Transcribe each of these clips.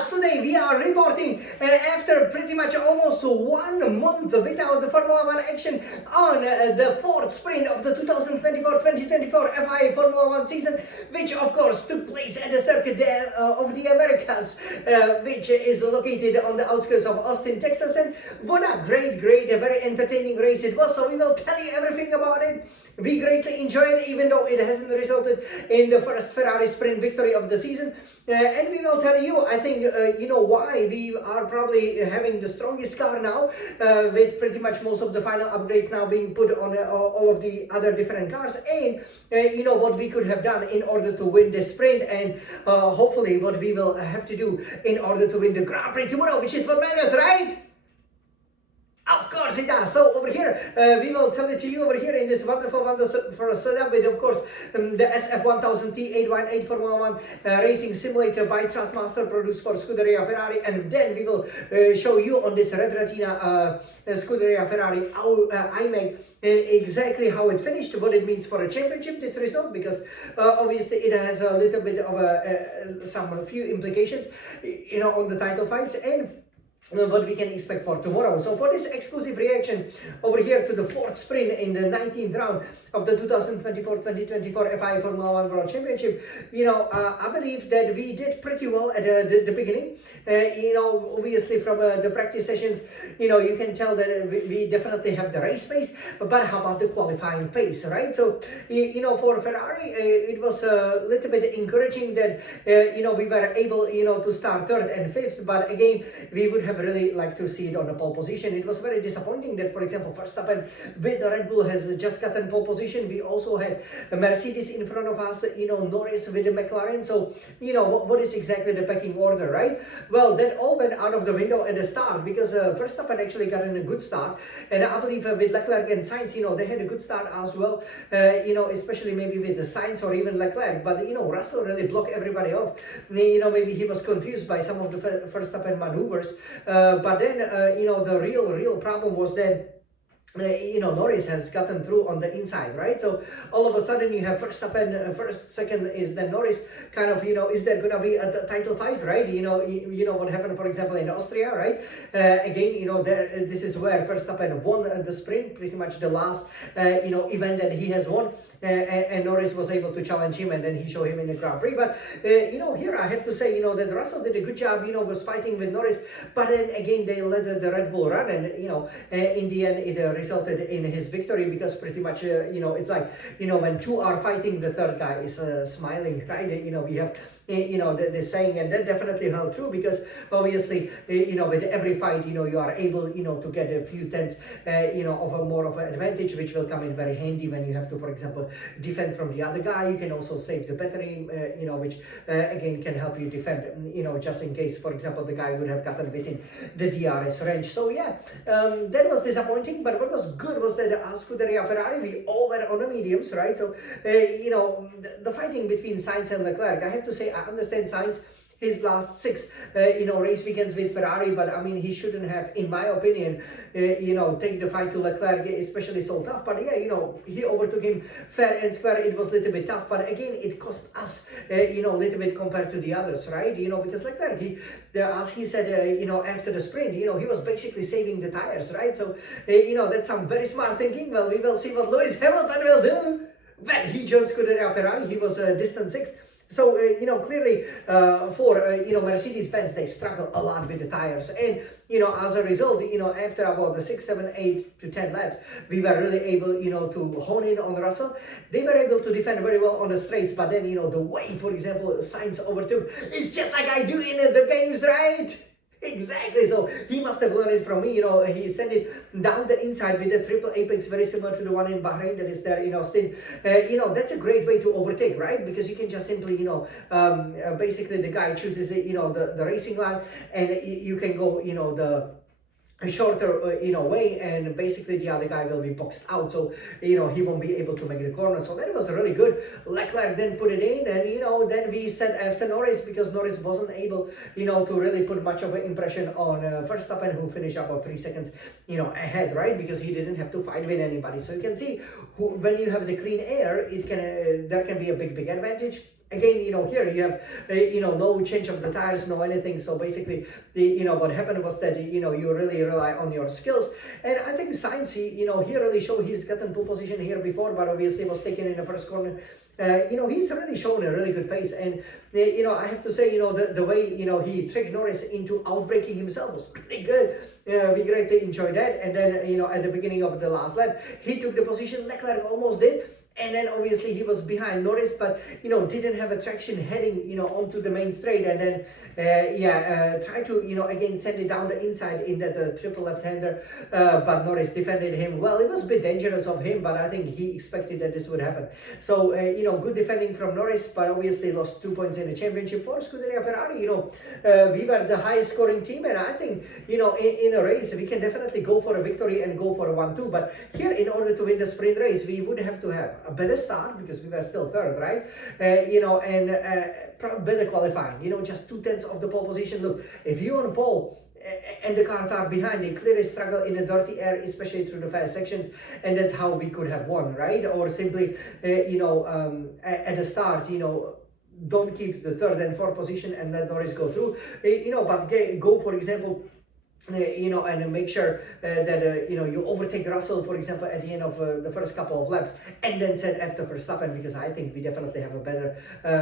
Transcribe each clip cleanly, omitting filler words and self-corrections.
as today we are reporting after pretty much almost 1 month without the Formula 1 action on the fourth sprint of the 2024-2024 FIA Formula 1 season, which of course took place at the circuit of the Americas, which is located on the outskirts of Austin, Texas. And what a great, a very entertaining race it was. So we will tell you everything about it. We greatly enjoyed it, even though it hasn't resulted in the first Ferrari sprint victory of the season. And we will tell you, I think, why we are probably having the strongest car now, with pretty much most of the final upgrades now being put on all of the other different cars, and what we could have done in order to win this sprint, and hopefully what we will have to do in order to win the Grand Prix tomorrow, which is what matters, right? Of course it does. So over here, we will tell it to you over here in this wonderful setup with, of course, the SF1000T 818 Formula 1 racing simulator by Trustmaster, produced for Scuderia Ferrari. And then we will show you on this Red Retina Scuderia Ferrari iMac exactly how it finished, what it means for a championship, this result, because obviously it has a little bit of some few implications, on the title fights, and what we can expect for tomorrow. So for this exclusive reaction over here to the fourth sprint in the 19th round of the 2024-2024 FIA Formula 1 World Championship, I believe that we did pretty well at the beginning. Obviously from the practice sessions, you can tell that we definitely have the race pace, but how about the qualifying pace, right? So, for Ferrari, it was a little bit encouraging that, we were able, to start third and fifth, but again, we would have really liked to see it on a pole position. It was very disappointing that, for example, Verstappen with the Red Bull has just gotten pole position. We also had a Mercedes in front of us, Norris with the McLaren. So, what is exactly the pecking order, right? Well, that all went out of the window at the start, because Verstappen actually got in a good start. And I believe with Leclerc and Sainz, they had a good start as well, especially maybe with the Sainz or even Leclerc. But, Russell really blocked everybody off. Maybe he was confused by some of the Verstappen maneuvers. But then, the real problem was that Norris has gotten through on the inside, right? So all of a sudden you have Verstappen first, second is then Norris, kind of, is there going to be a title fight, right? You know what happened, for example, in Austria, right? Again, this is where Verstappen won the sprint, pretty much the last, event that he has won. And Norris was able to challenge him, and then he showed him in the Grand Prix. But, here I have to say, that Russell did a good job, was fighting with Norris. But then again, they let the Red Bull run, and, in the end, it resulted in his victory, because pretty much, it's like, when two are fighting, the third guy is smiling, right? We have the saying, and that definitely held true, because obviously, with every fight, you are able, to get a few tenths, of a more of an advantage, which will come in very handy when you have to, for example, defend from the other guy. You can also save the battery, which again can help you defend, just in case, for example, the guy would have gotten within the DRS range. So yeah, that was disappointing, but what was good was that Scuderia Ferrari, we all were on the mediums, right? So, the fighting between Sainz and Leclerc, I have to say, I understand Sainz, his last 6, race weekends with Ferrari, but I mean, he shouldn't have, in my opinion, take the fight to Leclerc, especially so tough. But yeah, he overtook him fair and square. It was a little bit tough, but again, it cost us, a little bit compared to the others, right? Because Leclerc, as he said, after the sprint, he was basically saving the tires, right? So, that's some very smart thinking. Well, we will see what Lewis Hamilton will do when he joined Scuderia Ferrari. He was distant 6th. So, clearly for, Mercedes-Benz, they struggle a lot with the tires. And, as a result, after about the 6, 7, 8 to 10 laps, we were really able, to hone in on Russell. They were able to defend very well on the straights. But then, the way, for example, Sainz overtook, it's just like I do in the games, right? Exactly. So he must have learned it from me. He sent it down the inside with a triple apex, very similar to the one in Bahrain that is there in Austin. That's a great way to overtake, right? Because you can just simply, basically the guy chooses, the racing line, and you can go, a shorter way, and basically the other guy will be boxed out, so he won't be able to make the corner. So that was really good. Leclerc then put it in, and then we said after Norris, because Norris wasn't able to really put much of an impression on Verstappen, who finished about 3 seconds ahead, right? Because he didn't have to fight with anybody. So you can see when you have the clean air, there can be a big advantage. again, here you have, no change of the tires, no anything. So basically, what happened was that, you really rely on your skills. And I think Sainz, he really showed he's gotten pole position here before, but obviously was taken in the first corner. He's really shown a really good pace. And, I have to say, the way, he tricked Norris into outbraking himself was pretty good. We greatly enjoyed that. And then, at the beginning of the last lap, he took the position Leclerc almost did. And then obviously he was behind Norris, but didn't have a traction heading onto the main straight, and then tried to again send it down the inside in that triple left-hander, but Norris defended him well. It was a bit dangerous of him, but I think he expected that this would happen. So good defending from Norris, but obviously lost 2 points in the championship. For Scuderia Ferrari, we were the highest scoring team, and I think in a race we can definitely go for a victory and go for a 1-2. But here, in order to win the sprint race, we would have to have a better start, because we were still third, right? And better qualifying, just 2/10 of the pole position. Look, if you're on pole and the cars are behind, they clearly struggle in the dirty air, especially through the fast sections, and that's how we could have won, right? Or simply, at the start, don't keep the third and fourth position and let Norris go through, but go, for example, and make sure that you overtake Russell, for example, at the end of the first couple of laps, and then set after Verstappen, because I think we definitely have a better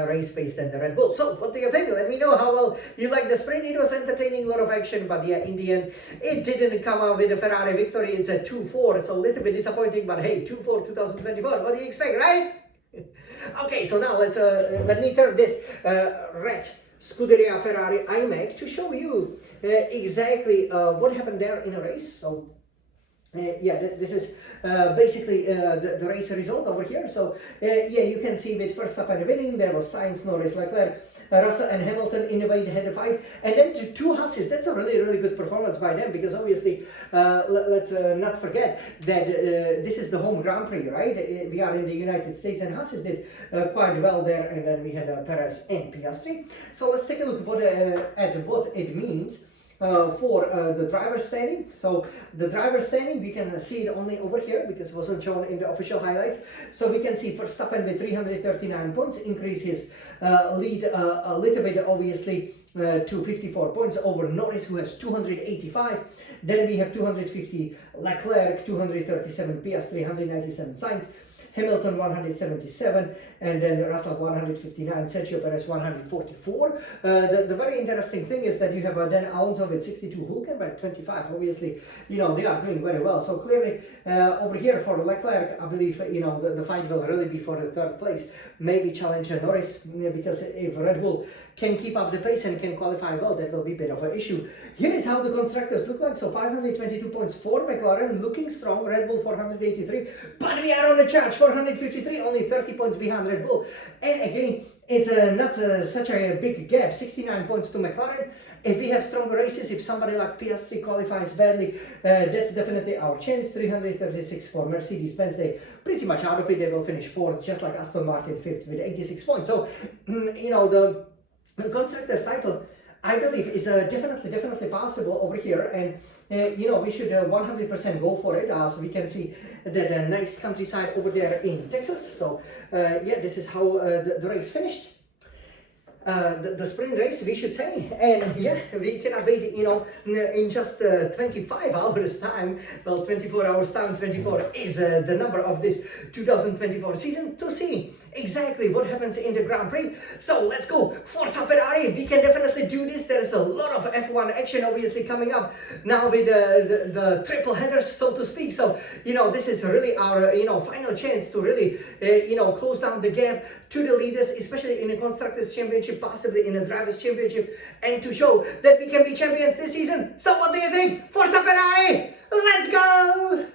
race pace than the Red Bull. So what do you think? Let me know how well you like the sprint. It was entertaining, a lot of action, but yeah, in the end, it didn't come out with a Ferrari victory. It's a 2-4, so a little bit disappointing, but hey, 2-4 2024. What do you expect, right? Okay, so now let me turn this red Scuderia Ferrari iMac to show you exactly what happened there in a race. So this is basically the race result over here. So you can see with Verstappen winning, there was Sainz, Norris, Leclerc, Russell and Hamilton in the way they had a fight, and then the two Hasses. That's a really good performance by them, because obviously let's not forget that this is the home Grand Prix, right? We are in the United States, and Hasses did quite well there, and then we had Perez and Piastri. So let's take a look at what it means for the driver standing. So the driver standing, we can see it only over here because it wasn't shown in the official highlights. So we can see Verstappen with 339 points, increase his lead a little bit, obviously, to 54 points over Norris, who has 285. Then we have 250 Leclerc, 237 Piastri, 197 Sainz, Hamilton 177, and then Russell 159, Sergio Perez 144. The very interesting thing is that you have Dan Alonso with 62, Hülkenberg 25. Obviously, they are doing very well. So clearly, over here for Leclerc, I believe, the fight will really be for the third place. Maybe challenge Norris, because if Red Bull can keep up the pace and can qualify well, that will be a bit of an issue. Here is how the constructors look like. So 522 points for McLaren, looking strong. Red Bull 483, but we are on the charge, 453, only 30 points behind Red Bull. And again, it's not such a big gap, 69 points to McLaren. If we have stronger races, if somebody like Piastri qualifies badly, that's definitely our chance. 336 for Mercedes-Benz. They pretty much out of it. They will finish fourth, just like Aston Martin fifth with 86 points. So, the constructor's title, I believe, is definitely possible over here, and we should 100% go for it, as we can see the nice countryside over there in Texas. So this is how the race finished. The sprint race, we should say, and we cannot wait, in just 25 hours time, well, 24 hours time, 24 is the number of this 2024 season, to see exactly what happens in the Grand Prix. So let's go, Forza Ferrari, we can definitely do this. There's a lot of F1 action obviously coming up now with the triple headers, so to speak. So, this is really our, final chance to really, close down the gap to the leaders, especially in the Constructors' Championship, possibly in the Drivers' Championship, and to show that we can be champions this season. So what do you think? Forza Ferrari, let's go!